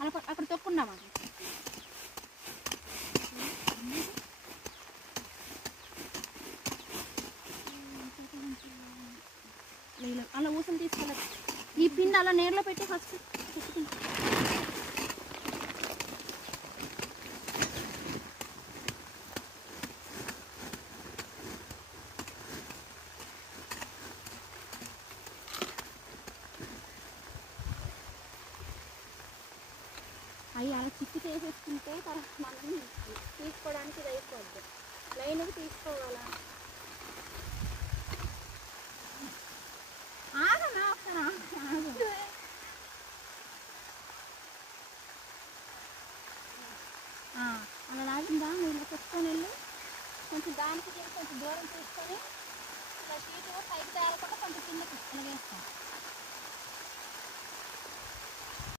అలా అక్కడ తొక్కున్నామా అలా ఊసం తీసుకెళ్ళదు. ఈ పిన్ అలా నేరులో పెట్టి ఫస్ట్ అవి అలా చిక్కు చేసేసుకుంటే తర్వాత మనం తీసుకోవడానికి ఇది అయిపోద్ది. లైన్కి తీసుకోవాలా ఆగనా ఒకసారి ఆగు. అలా లాగిందా మీరు పెట్టుకొని వెళ్ళి కొంచెం దానికి కొంచెం దూరం తీసుకొని ఇలా షీటు పైకి తేలకుండా కొంచెం